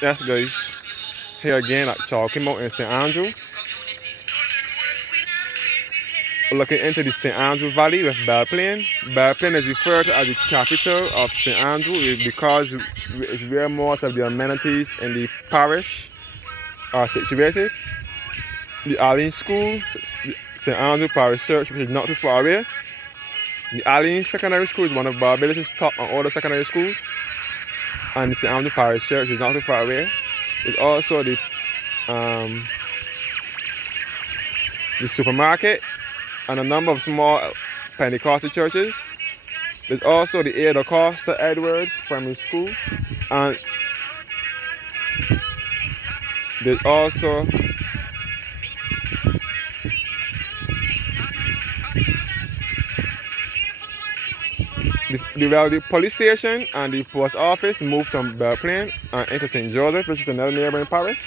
Yes guys, here again at Chalky Mount in St. Andrew. We're looking into the St. Andrew Valley with Belle-Plaine. Belle-Plaine is referred to as the capital of St. Andrew because it's where most of the amenities in the parish are situated. The Allen School, the St. Andrew Parish Church, which is not too far away. The Allen Secondary School is one of Barbados' top and older secondary schools. And the St. Andrew Parish Church is not too far away. There's also the supermarket and a number of small Pentecostal churches. There's also the Ada Costa Edwards Primary School, and there's also the police station and the post office moved from Belle-Plaine and into St. Joseph, which is another neighboring parish.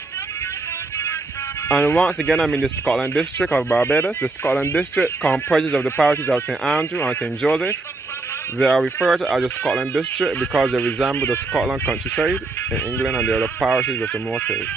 And once again, I'm in the Scotland district of Barbados. The Scotland district comprises of the parishes of St. Andrew and St. Joseph. They are referred to as the Scotland district because they resemble the Scotland countryside in England and the other parishes of the North Hills.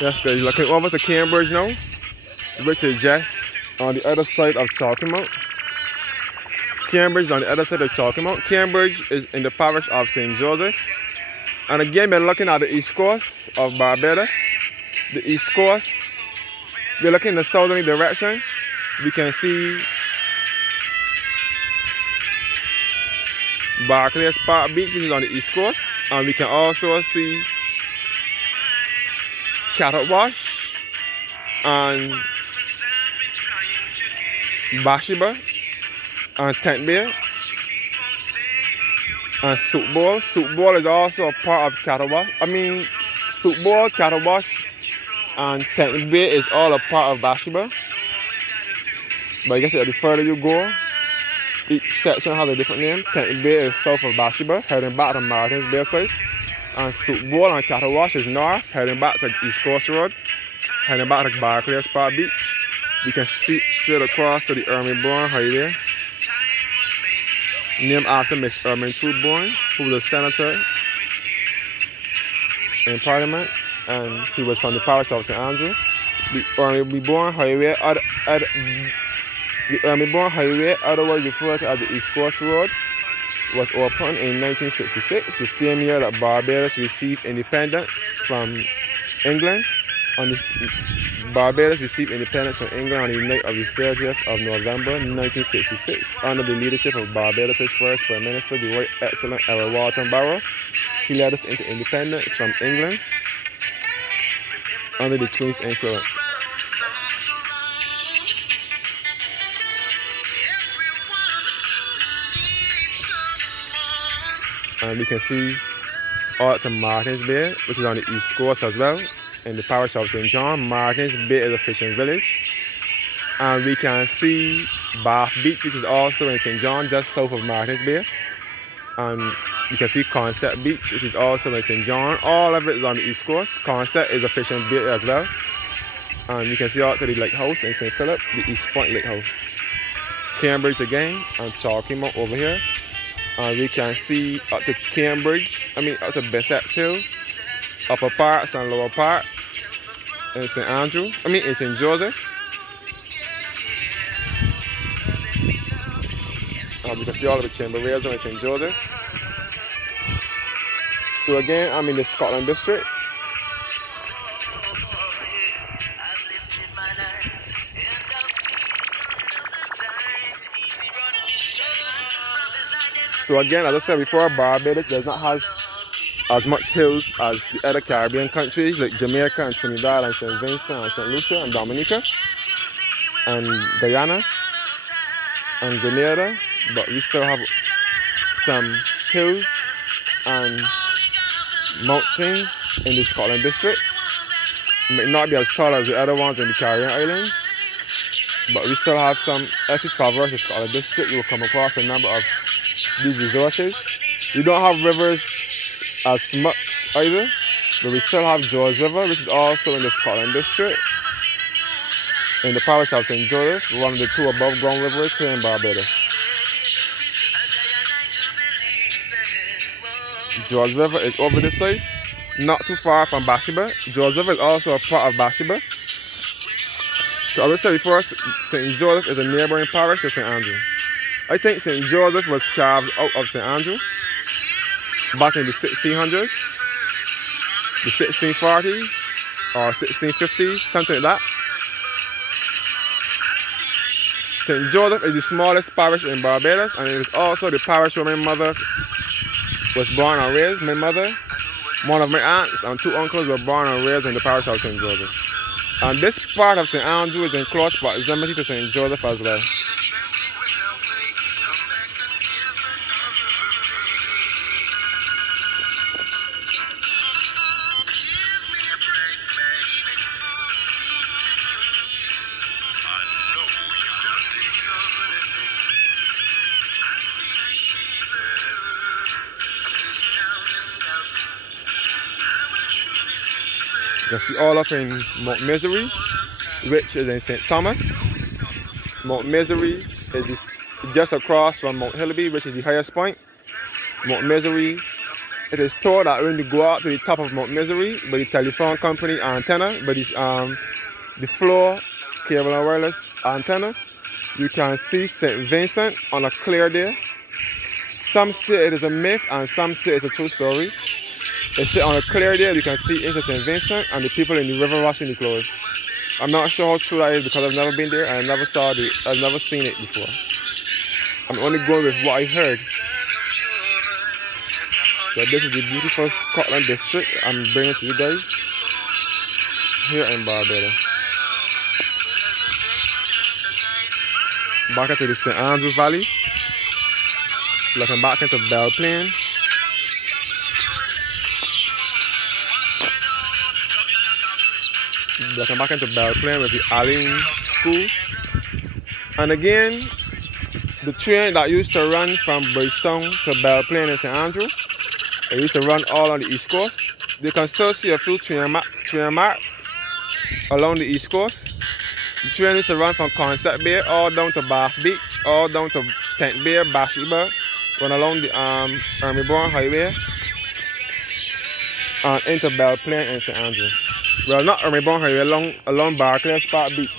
Yes guys, looking over to Cambridge now, which is just on the other side of Chalky Mount. Cambridge is on the other side of Chalky Mount. Cambridge is in the parish of St. Joseph. And again, we're looking at the east coast of Barbados. The east coast, we're looking in the southerly direction. We can see Barclays Park Beach, which is on the east coast. And we can also see Cattle Wash and Bathsheba and Tent Bay and Soup Bowl. Soup Bowl is also a part of Cattle Wash. Soup Bowl, Cattle Wash and Tent Bay is all a part of Bathsheba. But I guess the further you go, each section has a different name. Tent Bay is south of Bathsheba, heading back to Martin's Bay side. And Soup Bowl and Cattle Wash is north, heading back to East Coast Road, heading back to Barclays Park Beach. You can see straight across to the Ermine Bourne Highway, named after Miss Ermine True Bourne, who was a senator in Parliament, and he was from the parish of St. Andrew. The Ermine Bourne Highway, otherwise referred to as the East Coast Road, was opened in 1966, the same year that Barbados received independence from England. Barbados received independence from England on the night of the 30th of November 1966 under the leadership of Barbados' first Prime Minister, the Right Excellent Errol Walton Barrow. He led us into independence from England under the Queen's influence. And we can see out to Martin's Bay, which is on the east coast as well, in the parish of St. John. Martin's Bay is a fishing village. And we can see Bath Beach, which is also in St. John, just south of Martin's Bay. And you can see Concept Beach, which is also in St. John. All of it is on the east coast. Concept is a fishing bay as well. And you can see out to the lighthouse in St. Philip, the East Point Lighthouse. Cambridge again, and Chalky Mount over here. We can see up to Cambridge, up to Bessett's Hill, upper parts and lower parts, in St. Andrew. In St. Joseph. You can see all of the chamber rails in St. Joseph. So again, I'm in the Scotland district. So again, as I said before, Barbados does not have as much hills as the other Caribbean countries like Jamaica and Trinidad and St. Vincent and St. Lucia and Dominica and Guyana and Grenada, but we still have some hills and mountains in the Scotland district. It may not be as tall as the other ones in the Caribbean islands, but we still have some. If you traverse the Scotland district, you will come across a number of these resources. We don't have rivers as much either, but we still have George River, which is also in the Scotland district, in the parish of St. Joseph, one of the two above ground rivers here in Barbados. George River is over this side, not too far from Bathsheba. George River is also a part of Bathsheba. So as I said before, St. Joseph is a neighboring parish to St. Andrew. I think St. Joseph was carved out of St. Andrew back in the 1600s, the 1640s, or 1650s, something like that. St. Joseph is the smallest parish in Barbados, and it is also the parish where my mother was born and raised. My mother, one of my aunts, and two uncles were born and raised in the parish of St. Joseph. And this part of St. Andrew is in close proximity to St. Joseph as well. You can see all up in Mount Misery, which is in St. Thomas. Mount Misery is just across from Mount Hillaby, which is the highest point. Mount Misery, it is told that when you go up to the top of Mount Misery by the telephone company antenna, by the floor cable and wireless antenna, you can see St. Vincent on a clear day. Some say it is a myth and some say it's a true story. They say on a clear day you can see into St. Vincent and the people in the river washing the clothes. I'm not sure how true that is because I've never been there and I've never seen it before. I'm only going with what I heard. So this is the beautiful Scotland district I'm bringing to you guys here in Barbados. Back into the St. Andrew Valley. Looking back into Belle Plaine. Looking back into Belle Plaine with the Allen School. And again, the train that used to run from Bridgetown to Belle Plaine in St. Andrew, it used to run all on the east coast. You can still see a few train marks along the east coast. The train used to run from Concept Bay all down to Bath Beach, all down to Tent Bay, Bathsheba, run along the Army-Bourne Highway and into Belle Plaine and St. Andrew. Well, not Army-Bourne Highway, along Barclays Park Beach.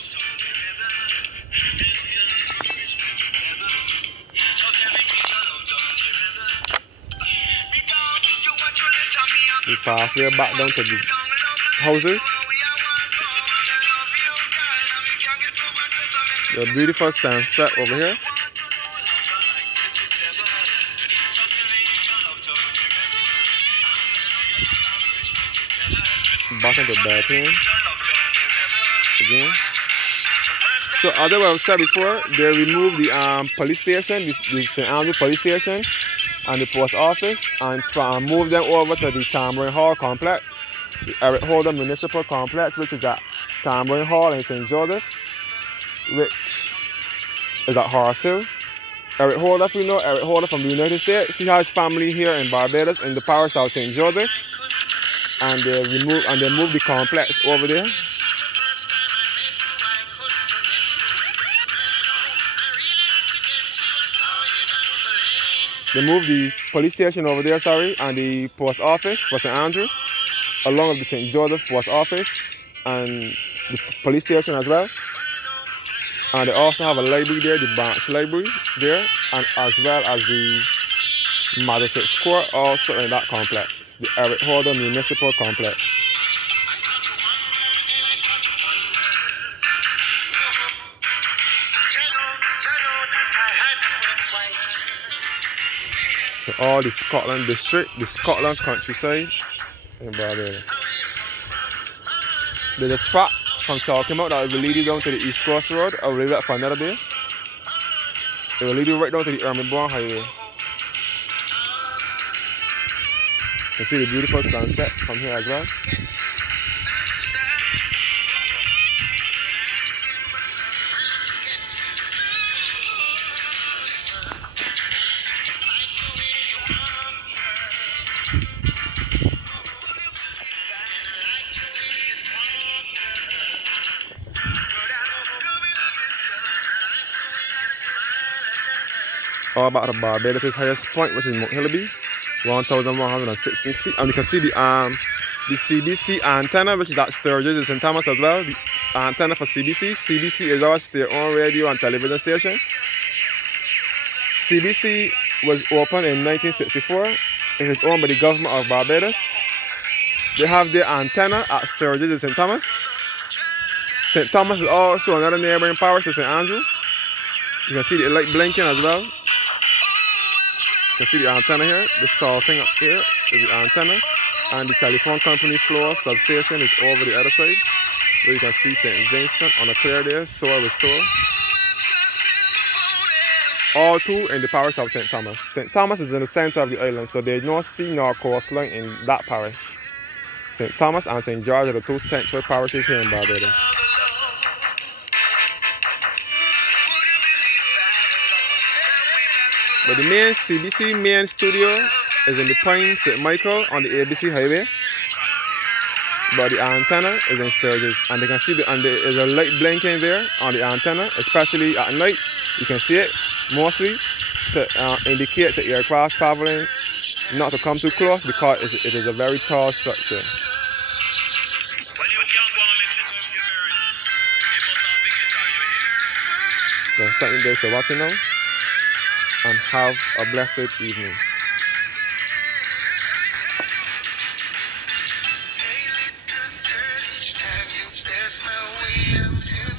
We pass here back down to the houses. The beautiful sunset over here. Back into Belle Plaine again. So as I said before, they removed the police station, the St. Andrew police station and the post office, and moved them over to the Tambourine Hall complex, the Eric Holder Municipal Complex, which is at Tambourine Hall in St. Joseph, which is at Horace Hill. Eric Holder, if you know Eric Holder from the United States, he has family here in Barbados in the parish of St. Joseph. And they moved the complex over there. They moved the police station over there, and the post office for St. Andrew, along with the St. Joseph post office. and the police station as well. And they also have a library there, the branch library there, and as well as the magistrate court also in that complex, the Eric Holder Municipal Complex. So all the Scotland district, the Scotland countryside in Barbados. There's a track from Chalky Mount that will lead you down to the East Coast Road. I will leave that for another day. It will lead you right down to the Ermine Highway. You can see the beautiful sunset from here as well. All about the Barbados' highest point, which is Mount Hillaby, 1,116 feet. And you can see the CBC antenna, which is at Sturgis in St. Thomas as well. The antenna for CBC. CBC is our state-owned radio and television station. CBC was opened in 1964. It is owned by the government of Barbados. They have their antenna at Sturgis in St. Thomas. St. Thomas is also another neighboring parish to St. Andrew. You can see the light blinking as well. You can see the antenna here. This tall thing up here is the antenna. And the telephone company floor substation is over the other side. Where you can see St. Vincent on a clear there, soil restored. All two in the parish of St. Thomas. St. Thomas is in the center of the island, so there is no sea nor coastline in that parish. St. Thomas and St. George are the two central parishes here in Barbados. But the main CBC main studio is in the Point St. Michael on the ABC highway. But the antenna is in Sturgis, and they can see there is a light blinking there on the antenna, especially at night. You can see it mostly to indicate to aircraft traveling not to come too close because it is a very tall structure. So thank you guys for watching now, and have a blessed evening. Hey, little girl, can you bless my will to